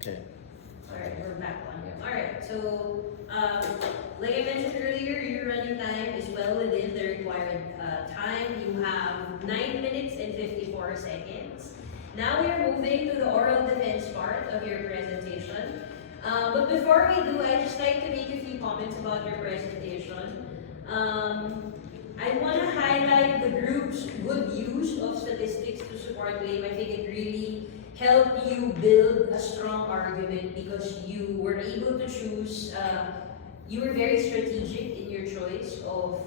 Okay. Alright, we're back on. Alright, so like I mentioned earlier, your running time is well within the required time. You have 9 minutes and 54 seconds. Now we are moving to the oral defense part of your presentation. But before we do, I'd just like to make a few comments about your presentation. I want to highlight the group's good use of statistics to support claim. I think it really helped you build a strong argument because you were able to choose, you were very strategic in your choice of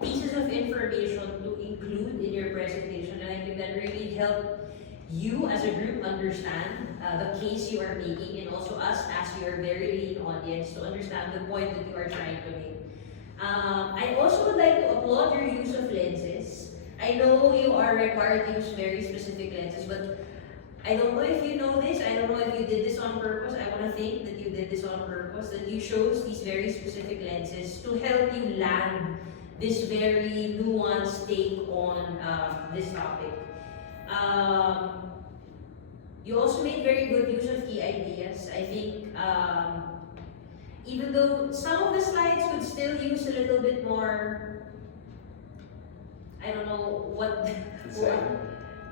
pieces of information to include in your presentation, and I think that really helped you as a group understand the case you are making, and also us as your very lean audience to understand the point that you are trying to make. I also would like to applaud your use of lenses. I know you are required to use very specific lenses, but I don't know if you know this. I don't know if you did this on purpose. I want to think that you did this on purpose, that you chose these very specific lenses to help you land this very nuanced take on this topic. You also made very good use of key ideas. I think even though some of the slides could still use a little bit more, I don't know what,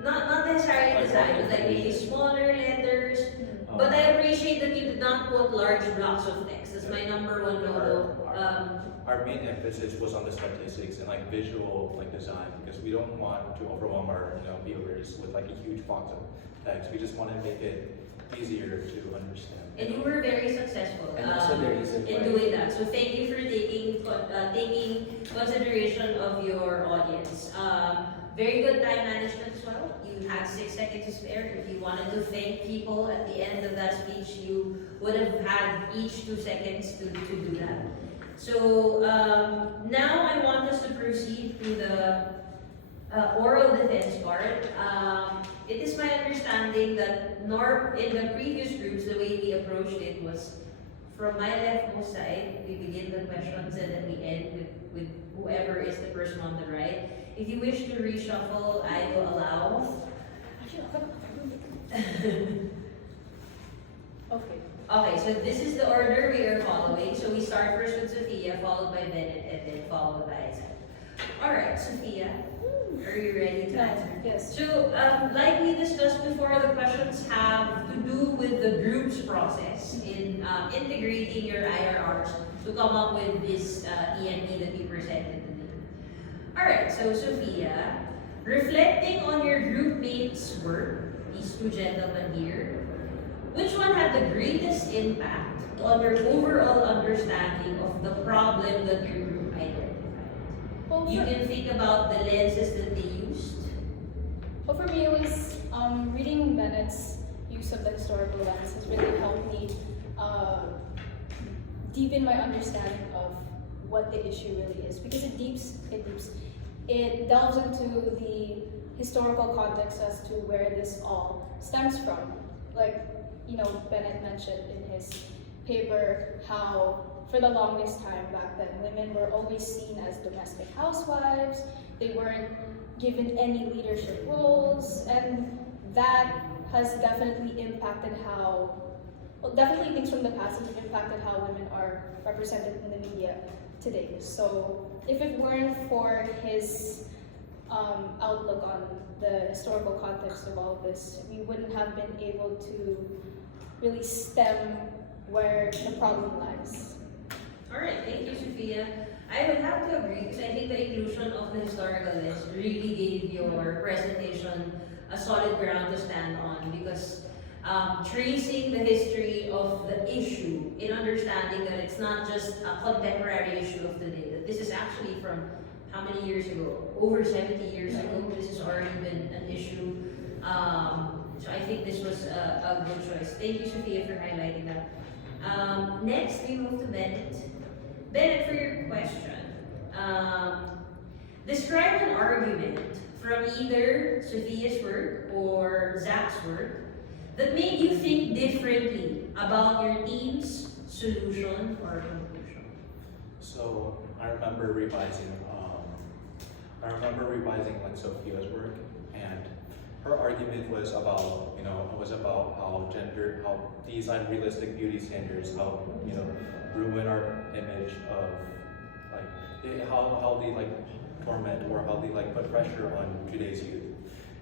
not necessarily design, but like maybe smaller letters. But I appreciate that you did not put large blocks of text. That's my number one no-no. Our main emphasis was on the statistics and like visual like design, because we don't want to overwhelm our viewers with like a huge font of text. We just want to make it easier to understand. And you were very successful And also very simple. in doing that. So thank you for taking consideration of your audience. Very good time management as well. You had 6 seconds to spare. If you wanted to thank people at the end of that speech, you would have had each 2 seconds to do that. So now I want us to proceed to the oral defense part. It is my understanding that in the previous groups, the way we approached it was from my leftmost side, we begin the questions and then we end with whoever is the person on the right. If you wish to reshuffle, I will allow. Okay. Okay, so this is the order we are following. So we start first with Sophia, followed by Bennett, and then followed by Isaac. Alright, Sophia, are you ready to answer? Yes. So, like we discussed before, the questions have to do with the group's process in integrating your IRRs to come up with this EME that you presented today. Alright, so Sophia, reflecting on your group mates' work, these two gentlemen here, which one had the greatest impact on your overall understanding of the problem that your group identified? Well, You can think about the lenses that they used. Well, for me, it was reading Bennett's use of the historical lens has really helped me deepen my understanding of what the issue really is, because it delves into the historical context as to where this all stems from. Like, Bennett mentioned in his paper how for the longest time back then, women were always seen as domestic housewives. They weren't given any leadership roles, and that has definitely impacted definitely things from the past have impacted how women are represented in the media today. So if it weren't for his outlook on the historical context of all of this, we wouldn't have been able to really stem where the problem lies. Alright, thank you, Sophia. I would have to agree because I think the inclusion of the historical list really gave your presentation a solid ground to stand on, because tracing the history of the issue in understanding that it's not just a contemporary issue of today, that this is actually from how many years ago? Over 70 years ago, this has already been an issue. So I think this was a good choice. Thank you, Sophia, for highlighting that. Next, we move to Bennett. Bennett, for your question, describe an argument from either Sophia's work or Zach's work that made you think differently about your team's solution or conclusion. So I remember revising like Sophia's work, and her argument was about, how these unrealistic beauty standards, how, ruin our image of, how they like torment or how they like put pressure on today's youth.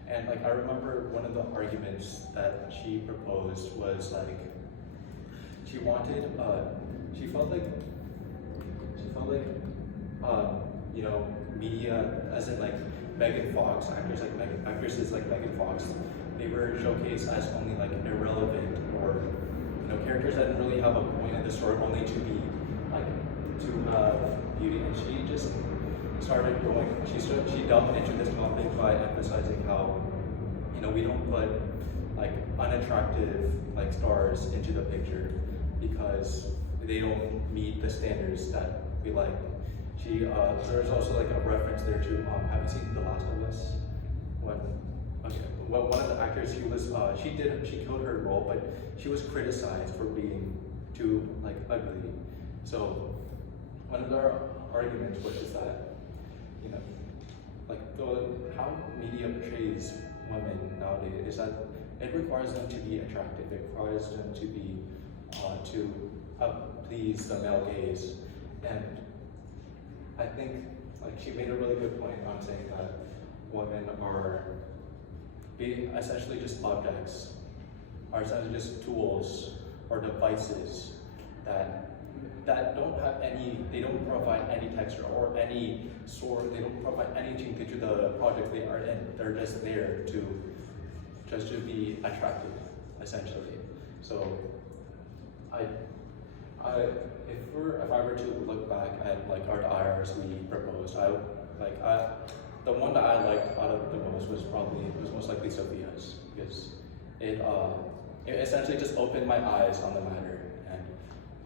And like I remember one of the arguments that she proposed was like she wanted media as in like Megan Fox, actresses like Megan Fox, they were showcased as only like irrelevant or characters that didn't really have a point in the story, only to be like to have beauty. And she just started going. She delved into this topic by emphasizing how we don't put like unattractive like stars into the picture because they don't meet the standards that we like. There's also like a reference there to have you seen The Last of Us? One of the actors, she killed her role, but she was criticized for being too like ugly. So one of their arguments was just that how media portrays women nowadays is that it requires them to be attractive. It requires them to be to please the male gaze, and I think like she made a really good point on saying that women are being essentially just objects, are essentially just tools or devices that don't have any, they don't provide any texture or any sort, they don't provide anything to the project they are in. They're just there to be attractive, essentially. So if I were to look back at like our IRs we proposed, the one that I liked out of the most was most likely Sophia's, because it essentially just opened my eyes on the matter, and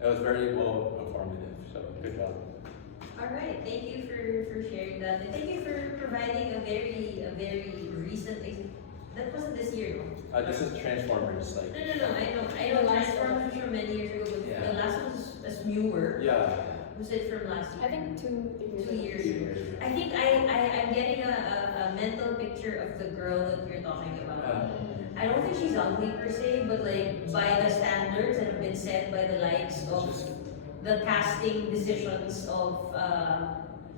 it was very well informative. So good job. All right, thank you for sharing that, and thank you for providing a very recent. That wasn't this year, no? This is Transformers, like. No. I know Transformers from many years ago, but Yeah. the last one was newer. Yeah. Was it from last year? I think 2 years. 2 years. I think I'm getting a mental picture of the girl that you're talking about. I don't think she's ugly per se, but like by the standards that have been set by the likes of the casting decisions of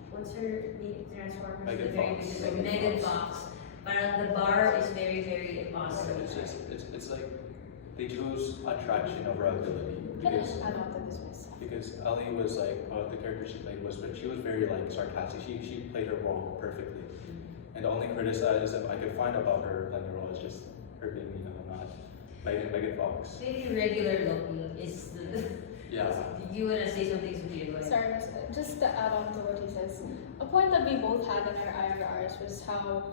what's her name? Transformers. Megan the very Fox. big- Megan Fox. Parang the bar is very impossible. It's like they chose attraction over ability because Ellie was like the character she played was, but she was very like sarcastic. She played her role perfectly, and the only criticism I could find about her playing the role is just her being not Megan Fox. Maybe regular looking is the. Yeah. You wanna say something, Sophia? Go ahead. Sorry, just to add on to what he says, a point that we both had in our IRRs was how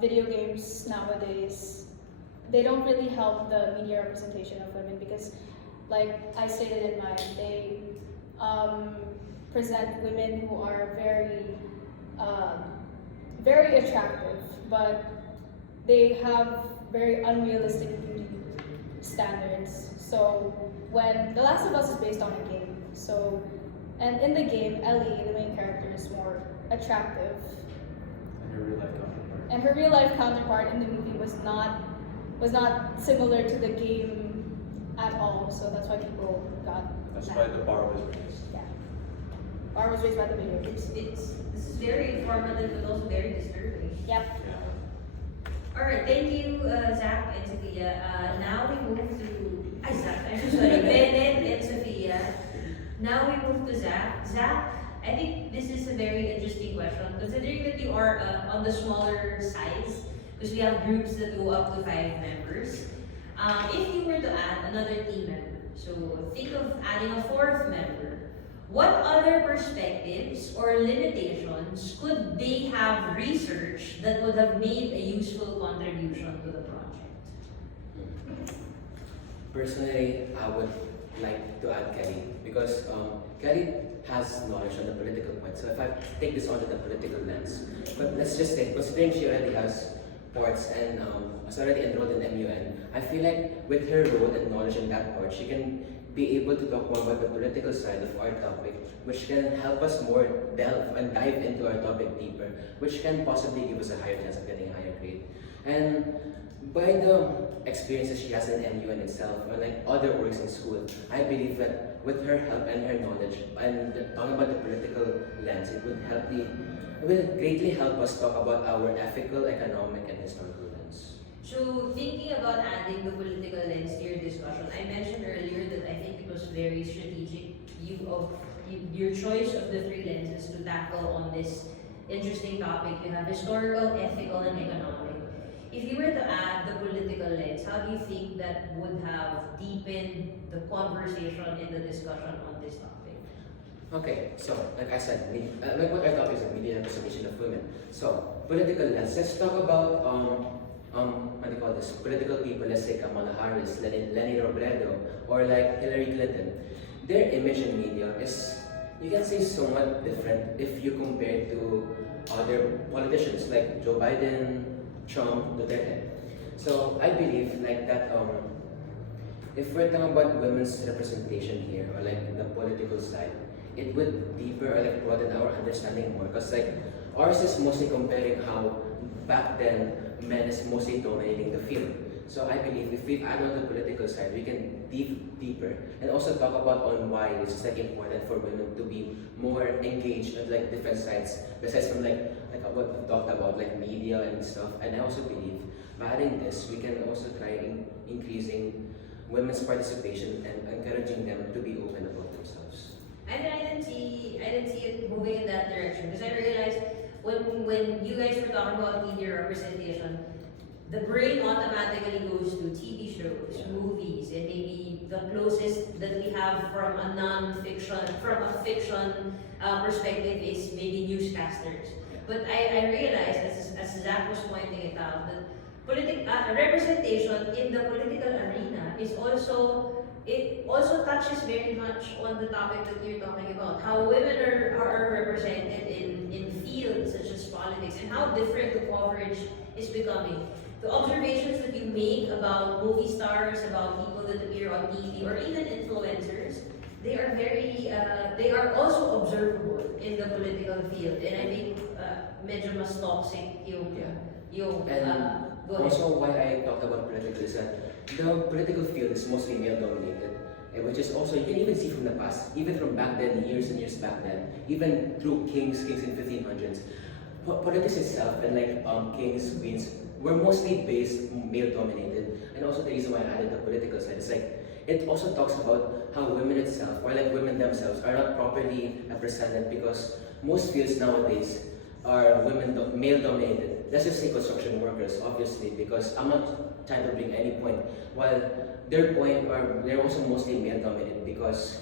video games nowadays, they don't really help the media representation of women because, like I stated in mine, they present women who are very attractive, but they have very unrealistic beauty standards. So when The Last of Us is based on a game, and in the game, Ellie, the main character, is more attractive. And her real life counterpart in the movie was not similar to the game at all. So that's why people got. That's mad. why the bar was raised. Yeah. Bar was raised by the video games. This is very informative but also very disturbing. Yep. Yeah. Alright, thank you, Zach and Sophia. Now we move to Zach, I'm so sorry, Bennett and Sophia. Now we move to Zach. Zach, I think this is a very interesting question, considering that you are on the smaller size, because we have groups that go up to 5 members. If you were to add another team member, so think of adding a 4th member, what other perspectives or limitations could they have researched that would have made a useful contribution to the project? Personally, I would like to add Kelly because Kelly has knowledge on the political point. So if I take this onto the political lens, but let's just say, considering she already has ports and is already enrolled in MUN, I feel like with her role and knowledge in that port, she can be able to talk more about the political side of our topic, which can help us more delve and dive into our topic deeper, which can possibly give us a higher chance of getting a higher grade. And by the experiences she has in NUN itself, or like other works in school, I believe that with her help and her knowledge, and talking about the political lens, it will greatly help us talk about our ethical, economic, and historical lens. So thinking about adding the political lens to your discussion, I mentioned earlier that I think it was very strategic your choice of the three lenses to tackle on this interesting topic. You have historical, ethical, and economic. If you were to add the political lens, how do you think that would have deepened the conversation and the discussion on this topic? Okay, so like I said, like what our topic is a media representation of women. So political lens. Let's talk about what do you call this? Political people. Let's say Kamala Harris, Lenny Robredo, or like Hillary Clinton. Their image in media is, you can say, somewhat different if you compare to other politicians like Joe Biden, Trump, Duterte. So I believe like that if we're talking about women's representation here, or like the political side, it would deeper or like broaden our understanding more. Because like ours is mostly comparing how back then men is mostly dominating the field. So I believe if we add on the political side, we can dig deeper and also talk about on why this is like important for women to be more engaged at like different sides besides from like what we talked about like media and stuff. And I also believe by adding this, we can also try increasing women's participation and encouraging them to be open about themselves. I didn't see it moving in that direction because I realized when you guys were talking about media representation, the brain automatically goes to TV shows, movies, and maybe the closest that we have from a non-fiction, from a fiction perspective is maybe newscasters. But I realized, as Zach was pointing it out, that representation in the political arena is it also touches very much on the topic that you're talking about, how women are represented in fields such as politics and how different the coverage is becoming. The observations that you make about movie stars, about people that appear on TV, or even influencers, they are also observable in the political field. And I think medyo mas toxic yung go ahead. Also, why I talked about political is that the political field is mostly male dominated, which is also, you can even see from the past, even from back then, years and years back then, even through kings in 1500s. Politics itself and like kings, queens were mostly based male dominated, and also the reason why I added the political side is like it also talks about how women itself or like women themselves are not properly represented because most fields nowadays are male dominated. Let's just say construction workers, obviously, because I'm not trying to bring any point. While their point are they're also mostly male dominated because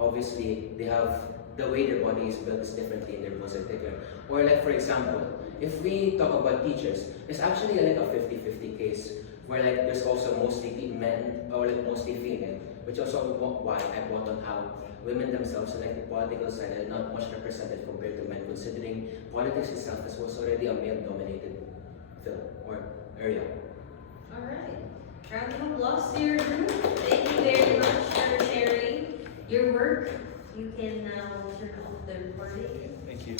obviously they have the way their body is built is differently and their bones are thicker. Or like for example, if we talk about teachers, it's actually like a 50-50 case where like there's also mostly men or like mostly female, which also why I brought on how women themselves and like the political side are not much represented compared to men, considering politics itself was already a male-dominated field or area. Alright. Round of applause to your group. Thank you very much for sharing your work. You can now turn off the recording. Thank you.